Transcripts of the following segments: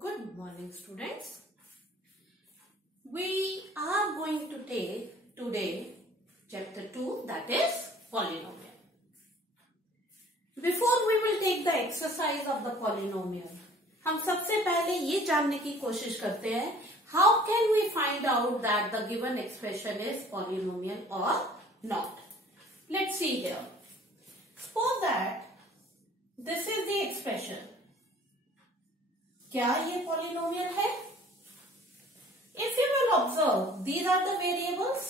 Good morning, students. We are going to take today chapter 2, that is polynomial. Before we will take the exercise of the polynomial, हम सबसे पहले ये जानने की कोशिश करते हैं how can we find out that the given expression is polynomial or not. Let's see here. Suppose that this is the expression. क्या ये पॉलिनोमियल है? If you will observe, these are the variables.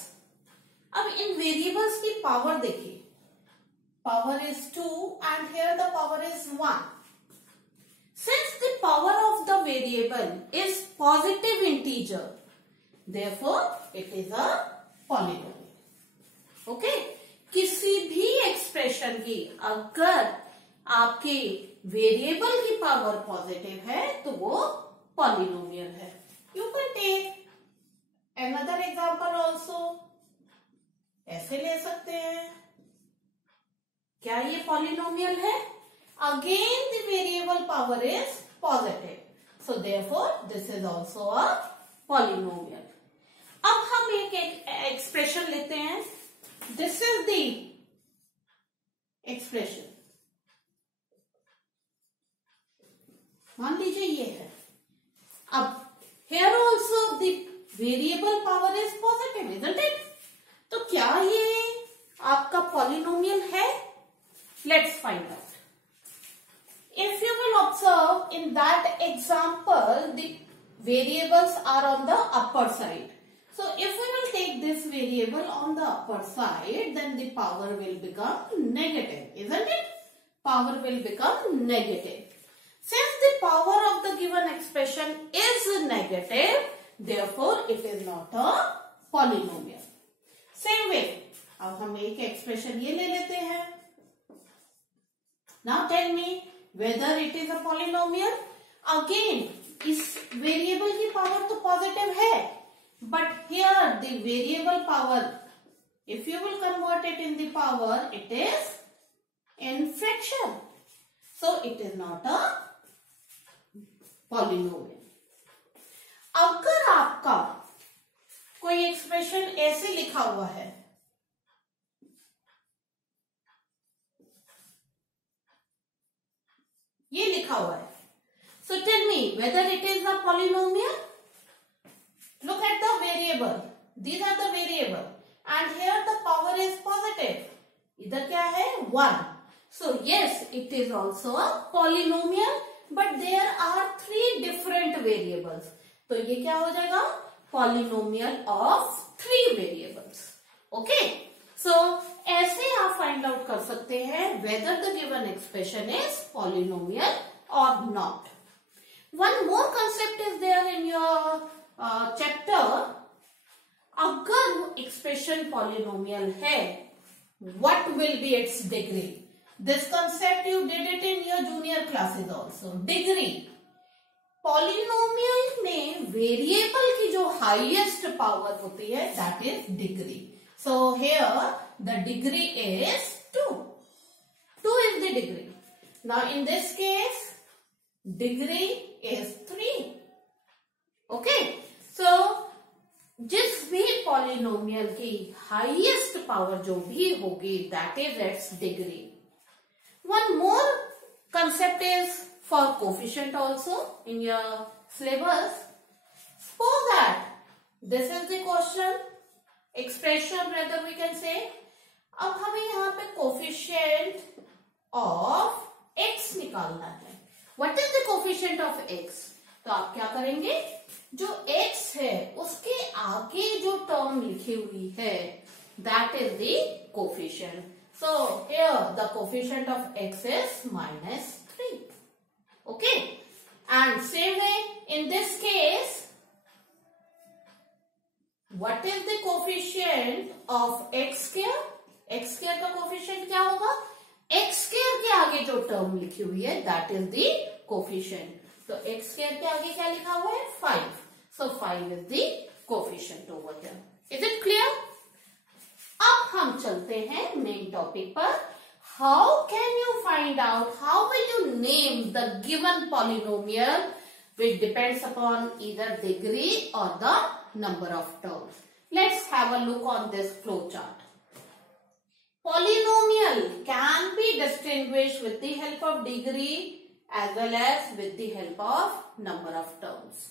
अब इन variables की power देखिए. Power is 2 and here the power is 1. Since the power of the variable is positive integer, therefore it is a polynomial. Okay? किसी भी expression की अगर आपके variable की power positive है तो वो पॉलिनोमियल है. You can take another example also. ऐसे ले सकते हैं. क्या ये पॉलिनोमियल है? Again the variable power is positive, so therefore this is also a polynomial. अब हम एक एक्सप्रेशन लेते हैं. This is the expression. मान लीजिए ये है. अब here also the variable power is positive, isn't it? तो क्या ये आपका पॉलिनोमियल है? Let's find out. If you will observe in that example, the variables are on the upper side. So if we will take this variable on the upper side, then the power will become negative, isn't it? Power will become negative. Since the power of the given expression is negative, therefore it is not a polynomial. Same way, अब हम एक expression ये ले लेते हैं. Now tell me whether it is a polynomial. Again, इस variable की power तो पॉजिटिव है, but here the variable power, if you will convert it in the power, it is in fraction. So it is not a polynomial. अगर आपका कोई expression ऐसे लिखा हुआ है, ये लिखा हुआ है, so tell me whether it is a polynomial. Look at the variable. These are the variable and here the power is positive. इधर क्या है? 1. So yes, it is also a polynomial. But there are 3 different variables. तो ये क्या हो जाएगा? Polynomial of 3 variables. Okay? So ऐसे आप find out कर सकते हैं whether the given expression is polynomial or not. One more concept is there in your chapter. अगर expression polynomial है, what will be its degree? This concept you did it in your junior classes also. Degree. Polynomial में variable की जो highest power होती है, that is degree. So here the degree is 2. 2 is the degree. Now in this case, degree is 3. Okay. So जिस भी polynomial की highest power जो भी होगी, that is its degree. One more concept is for coefficient also in your syllabus. Suppose that this is the question, expression rather we can say. अब हमें यहाँ पे coefficient of x निकालना है. What is the coefficient of x? तो आप क्या करेंगे? जो x है उसके आगे जो टर्म लिखी हुई है, that is the coefficient. So here the coefficient of x is -3. Okay. And same way in this case, what is the coefficient of x square? x square का coefficient क्या होगा? x square के आगे जो term लिखी हुई है, that is the coefficient. तो x square के आगे क्या लिखा हुआ है? 5. So 5 is the coefficient over here. Is it clear? अब हम चलते हैं मेन टॉपिक पर. How can you find out, how will you name the given polynomial which depends upon either degree or the number of terms. Let's have a look on this flow chart. Polynomial can be distinguished with the help of degree as well as with the help of number of terms.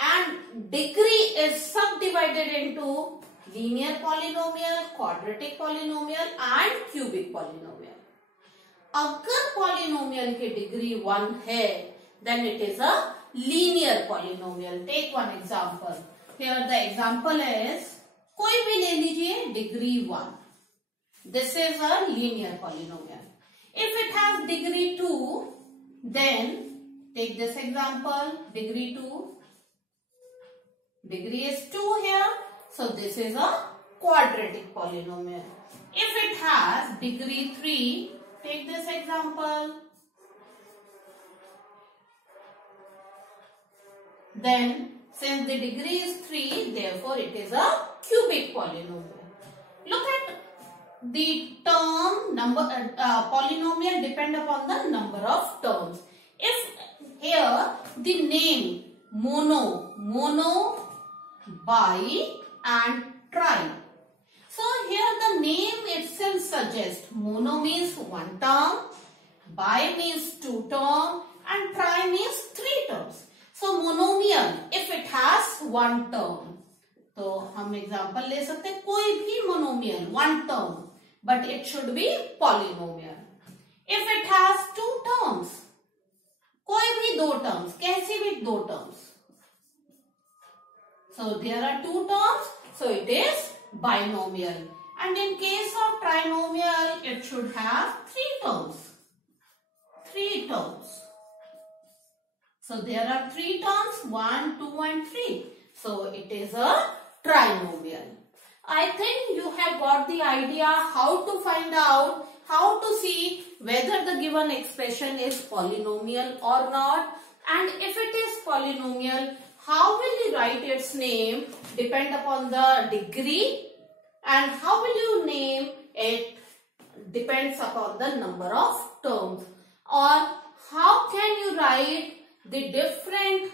And degree is subdivided into linear polynomial, quadratic polynomial and cubic polynomial. अगर polynomial की degree 1 है, then it is a linear polynomial. Take one example. Here the example is, कोई भी ले लीजिए degree 1. This is a linear polynomial. If it has degree 2, then take this example, degree 2. Degree is 2 here. So this is a quadratic polynomial. If it has degree 3, take this example. Then since the degree is 3, therefore it is a cubic polynomial. Look at the term number, polynomial depend upon the number of terms. If here the name mono, bi and tri. So here the name itself suggests mono means 1 term, bi means 2 term and tri means 3 terms. So monomial if it has 1 term. तो हम example ले सकते हैं कोई भी monomial 1 term, but it should be polynomial. If it has 2 terms, कोई भी 2 terms, कैसी भी 2 terms. So there are 2 terms, so it is binomial. And in case of trinomial, it should have 3 terms. 3 terms. So there are 3 terms, 1, 2 and 3. So it is a trinomial. I think you have got the idea how to find out, how to see whether the given expression is polynomial or not. And if it is polynomial, how will you write its name? Depend upon the degree. And how will you name it? Depends upon the number of terms. Or how can you write the different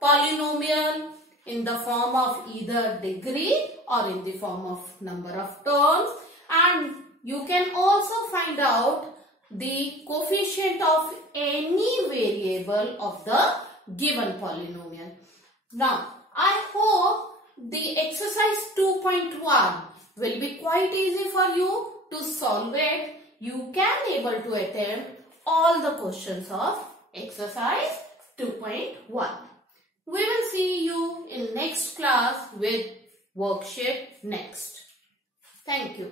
polynomial in the form of either degree or in the form of number of terms. And you can also find out the coefficient of any variable of the given polynomial. Now, I hope the exercise 2.1 will be quite easy for you to solve it. You can able to attempt all the questions of exercise 2.1. We will see you in next class with worksheet next. Thank you.